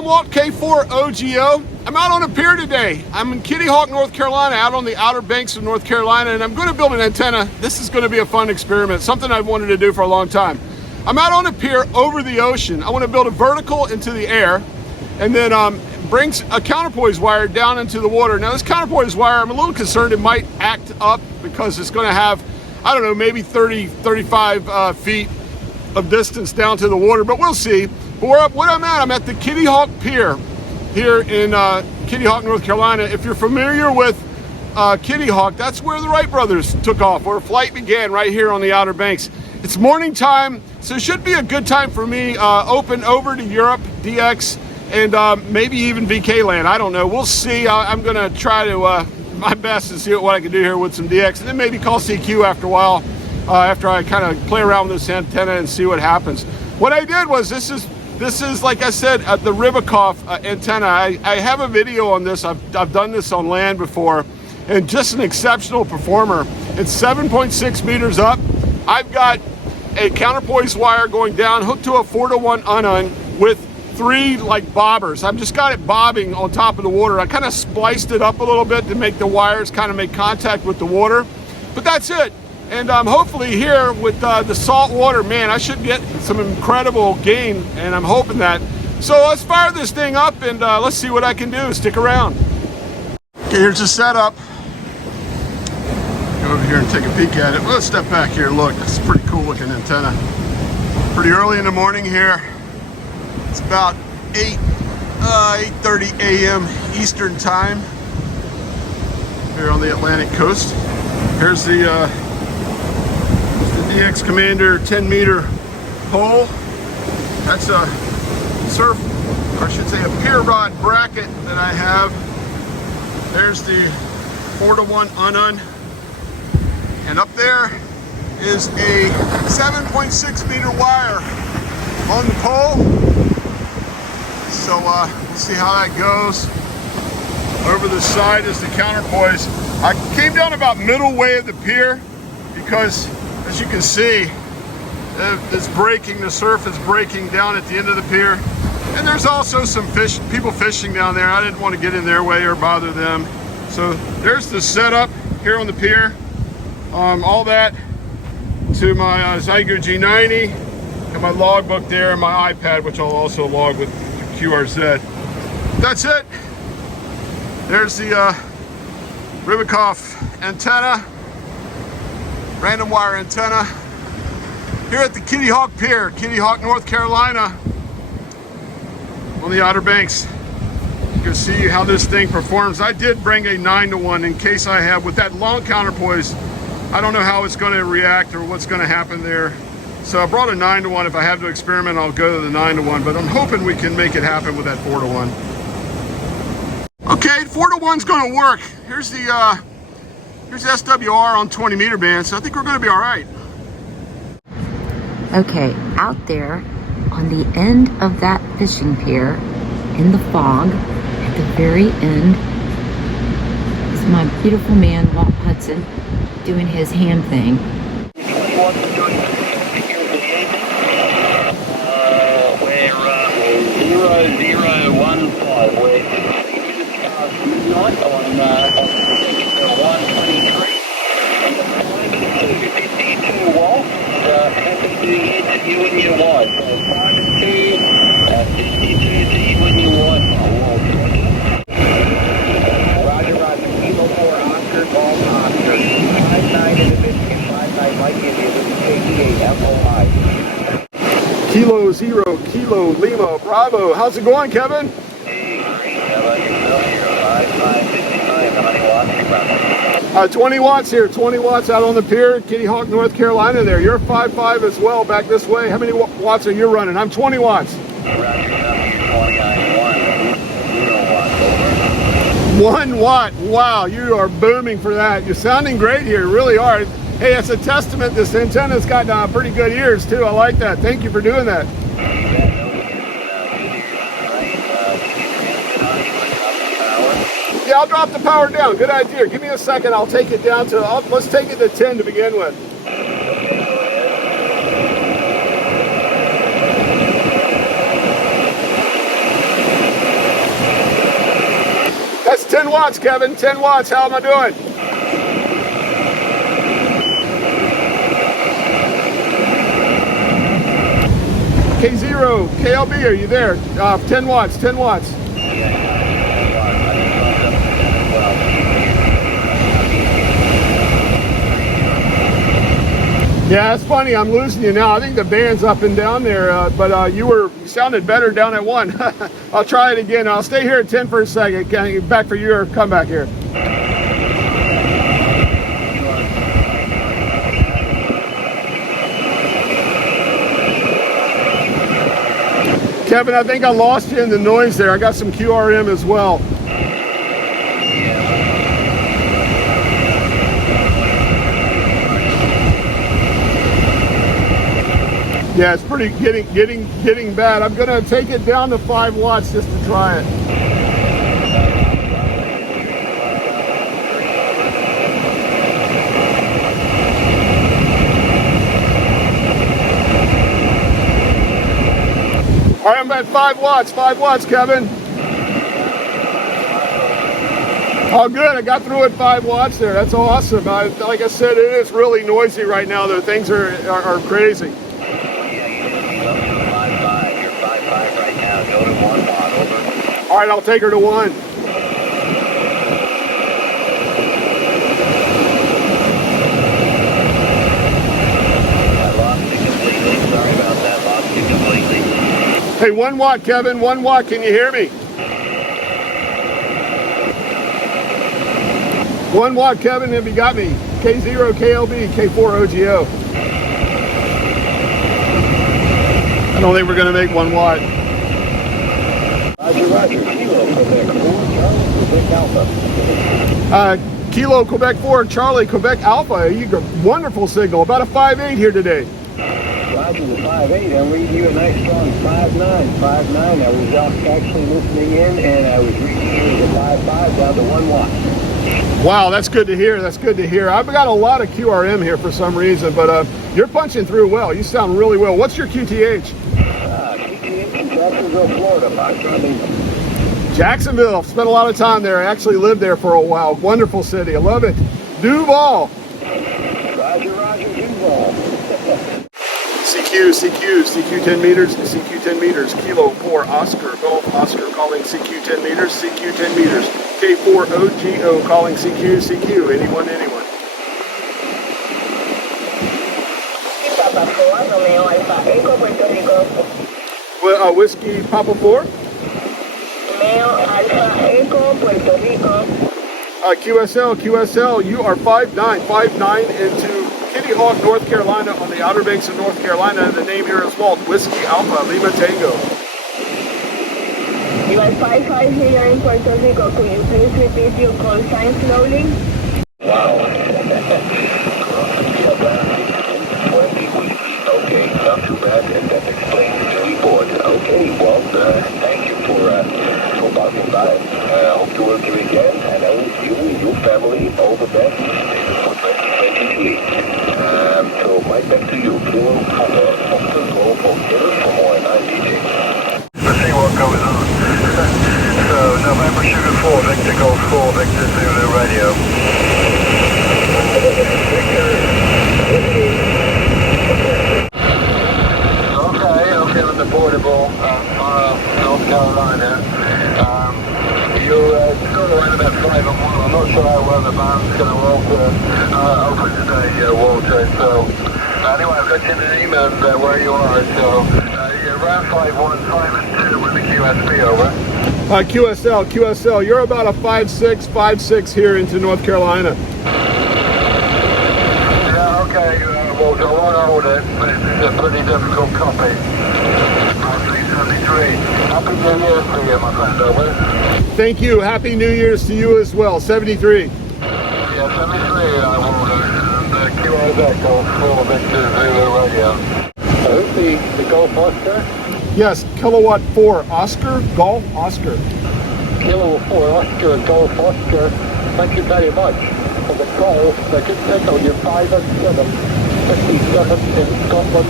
I'm Walt K4 OGO. I'm out on a pier today. I'm in Kitty Hawk, North Carolina, out on the Outer Banks of North Carolina, and I'm going to build an antenna. This is going to be a fun experiment, something I've wanted to do for a long time. I'm out on a pier over the ocean. I want to build a vertical into the air, and then brings a counterpoise wire down into the water. Now this counterpoise wire, I'm a little concerned it might act up because it's going to have, I don't know, maybe 30, 35 feet of distance down to the water, but we'll see. But where I'm at the Kitty Hawk Pier here in Kitty Hawk, North Carolina. If you're familiar with Kitty Hawk, that's where the Wright brothers took off, where flight began, right here on the Outer Banks. It's morning time, so it should be a good time for me, open over to Europe, DX, and maybe even VK land. I don't know, we'll see. I'm gonna try to, my best to see what I can do here with some DX, and then maybe call CQ after a while, after I kind of play around with this antenna and see what happens. What I did was, this is like I said, the Ribikoff antenna. I have a video on this. I've done this on land before, and just an exceptional performer. It's 7.6 meters up. I've got a counterpoise wire going down, hooked to a 4-to-1 unun with 3 like bobbers. I've just got it bobbing on top of the water. I kind of spliced it up a little bit to make the wires kind of make contact with the water, but that's it. And hopefully here with the salt water, man, I should get some incredible gain, and I'm hoping that. So let's fire this thing up and let's see what I can do. Stick around. Okay, here's the setup. Go over here and take a peek at it. Let's step back here and look. It's a pretty cool looking antenna. Pretty early in the morning here. It's about 8:30 a.m. Eastern time here on the Atlantic coast. Here's the DX Commander 10-meter pole. That's a surf, or I should say a pier rod bracket that I have. There's the 4-to-1 unun. And up there is a 7.6 meter wire on the pole. So we'll see how that goes. Over the side is the counterpoise. I came down about middle way of the pier because, as you can see, it's breaking, the surf is breaking down at the end of the pier. And there's also some people fishing down there. I didn't want to get in their way or bother them. So there's the setup here on the pier. All that to my Zygo G90, and my logbook there, and my iPad, which I'll also log with QRZ. That's it. There's the Ribikoff antenna. Random wire antenna here at the Kitty Hawk Pier, Kitty Hawk, North Carolina, on the Outer Banks. You can see how this thing performs. I did bring a 9-to-1 in case I have, with that long counterpoise, I don't know how it's going to react or what's going to happen there. So I brought a 9-to-1. If I have to experiment, I'll go to the 9-to-1, but I'm hoping we can make it happen with that 4-to-1. Okay, 4-to-1's going to work. Here's the Here's SWR on 20 meter band, so I think we're going to be all right. Okay, out there on the end of that fishing pier, in the fog, at the very end, is my beautiful man, Walt Hudson, doing his hand thing. Kilo 0, Kilo Lima Bravo. How's it going, Kevin? Hey, great. How about yourself? You're 55, 55. How many watts? 20 watts here. 20 watts out on the pier, Kitty Hawk, North Carolina there. You're 5.5 as well back this way. How many watts are you running? I'm 20 watts. Roger, you're 20 on 1. 0 watts, over. 1 watt. Wow, you are booming for that. You're sounding great here, really are. Hey, it's a testament. This antenna's got pretty good ears too. I like that. Thank you for doing that. Yeah, I'll drop the power down. Good idea. Give me a second. I'll take it down to, let's take it to 10 to begin with. 10 watts, Kevin. 10 watts. How am I doing? K0, KLB, are you there? 10 watts, 10 watts. Yeah, it's funny. I'm losing you now. I think the band's up and down there, but you sounded better down at 1. I'll try it again. I'll stay here at 10 for a second. Can I get back for your comeback here? Kevin, I think I lost you in the noise there. I got some QRM as well. Yeah, it's pretty getting bad. I'm gonna take it down to 5 watts just to try it. All right, I'm at 5 watts. 5 watts, Kevin. Oh, good. I got through at 5 watts there. That's awesome. Like I said, it is really noisy right now. The things are crazy. All right, I'll take her to 1. I lost you completely. Sorry about that. Lost you completely. Hey, 1 watt, Kevin. 1 watt. Can you hear me? 1 watt, Kevin. Have you got me? K0, KLB, K4, OGO. I don't think we're going to make 1 watt. Roger, Roger. Kilo, Quebec 4, Charlie, Quebec Alpha. Kilo, Quebec 4, Charlie, Quebec Alpha. You got wonderful signal. About a 5.8 here today. Roger, the 5.8. I'm reading you a nice strong 5.9. 5.9. I was actually listening in, and I was reading you the 5.5 down to 1 watt. Wow, that's good to hear. That's good to hear. I've got a lot of QRM here for some reason, but you're punching through well. You sound really well. What's your QTH? QTH in Jacksonville, Florida. Jacksonville. Spent a lot of time there. I actually lived there for a while. Wonderful city. I love it. Duval. Roger, Roger, Duval. CQ 10 meters, CQ 10 meters, Kilo 4 Oscar, Golf Oscar calling CQ 10 meters, CQ 10 meters, K4 OGO calling CQ, anyone. Whiskey Papa 4? QSL, you are 5'9", into Kitty Hawk, North Carolina, on the Outer Banks of North Carolina, and the name here is Walt, Whiskey Alpha, Lima Tango. You are 5'5" here in Puerto Rico. Could you please repeat your call sign slowly? Wow. Okay, not too bad, and that explains the report. Okay, Walt, thank you for passing by. I hope to work you again, and I wish you and your family all the best for 2023. So, right back to you. Kilo Papa, Foster Golf Killer for more, and I'm DJ. Let's see what goes on. So, November Sugar 4, Victor Golf 4, Victor Zulu Radio. Okay, on the portable, North Carolina. You're going around about 5 and 1. I'm not sure how well the band's going to open today, Walter. So, anyway, I've got your name and where you are. So, you're around 5-1, 5 and 2 with the QSB, over. QSL, you're about a 5'6" here into North Carolina. Yeah, okay, Walter, I won't hold it, but it's a pretty difficult copy. 73. Happy New Year to you, my friend, over. Thank you. Happy New Year's to you as well. 73. Yeah, 73, Walter, and QRZ Golf 4 Victor Zulu Radio. Who's the Golf Oscar? Yes, Kilowatt 4 Oscar, Golf Oscar. Kilo 4 Oscar, Golf Oscar. Thank you very much for the call. The good signal, you're 5 and 7. 57 in Scotland.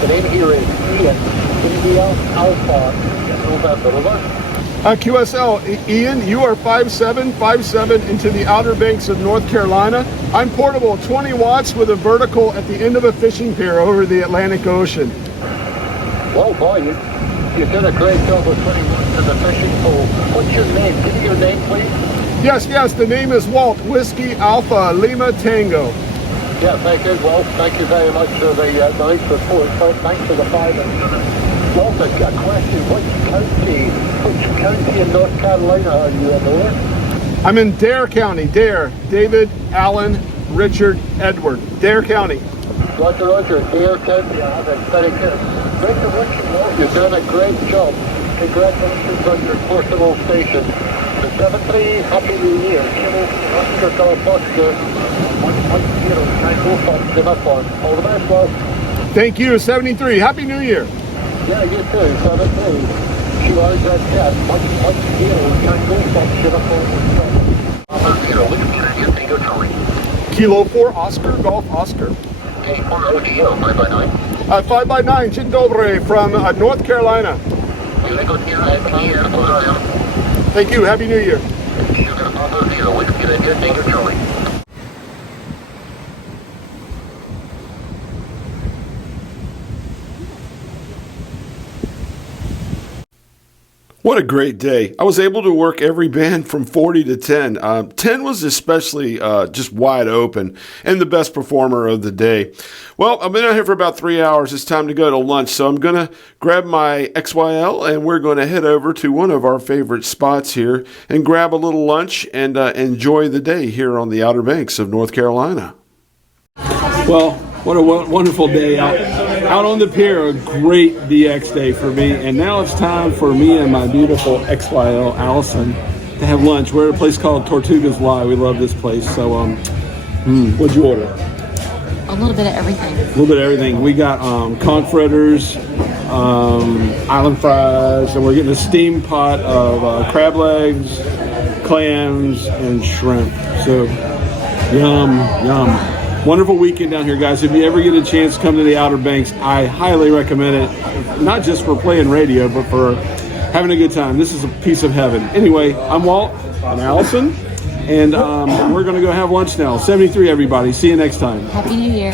The name here is Ian. India Alpha November, over. QSL, Ian, you are 5'7", into the Outer Banks of North Carolina. I'm portable, 20 watts with a vertical at the end of a fishing pier over the Atlantic Ocean. Well, boy, you did a great job with 21 to the fishing pole. What's your name? Give me your name, please. Yes, the name is Walt, Whiskey Alpha Lima Tango. Yeah, thank you, Walt. Thank you very much for the nice report. Thanks for the 5 and Walt, a question. Which county in North Carolina are you in, over? I'm in Dare County, Dare. David, Allen, Richard, Edward. Dare County. Roger. Dare County. Yeah, that's very good. Great to watch you, Walt. You've done a great job. Congratulations on your portable station. The 7-3, Happy New Year. Kilo Oscar Golf Oscar. 1-0. Tango Fox Uniform. All the best, Walt. Thank you, 73. Happy New Year. Yeah, you too. 7-3. She was at 10. 1-0. Tango Fox Uniform. 0. Which Canadian Tango Charlie? Kilo 4, Oscar, Golf Oscar. Okay, 4 ODO, 5x9. 5x9, Dzień dobry from North Carolina. Thank you, Happy New Year. What a great day. I was able to work every band from 40 to 10. 10 was especially just wide open and the best performer of the day. Well, I've been out here for about 3 hours. It's time to go to lunch, so I'm going to grab my XYL and we're going to head over to one of our favorite spots here and grab a little lunch and enjoy the day here on the Outer Banks of North Carolina. Well, what a wonderful day out on the pier. A great DX day for me. And now it's time for me and my beautiful XYL Allison to have lunch. We're at a place called Tortugas Lie. We love this place. So, what'd you order? A little bit of everything. A little bit of everything. We got conch fritters, island fries, and we're getting a steam pot of crab legs, clams, and shrimp. So, yum. Wonderful weekend down here, guys. If you ever get a chance to come to the Outer Banks, I highly recommend it. Not just for playing radio, but for having a good time. This is a piece of heaven. Anyway, I'm Walt and Allison, and we're going to go have lunch now. 73, everybody. See you next time. Happy New Year.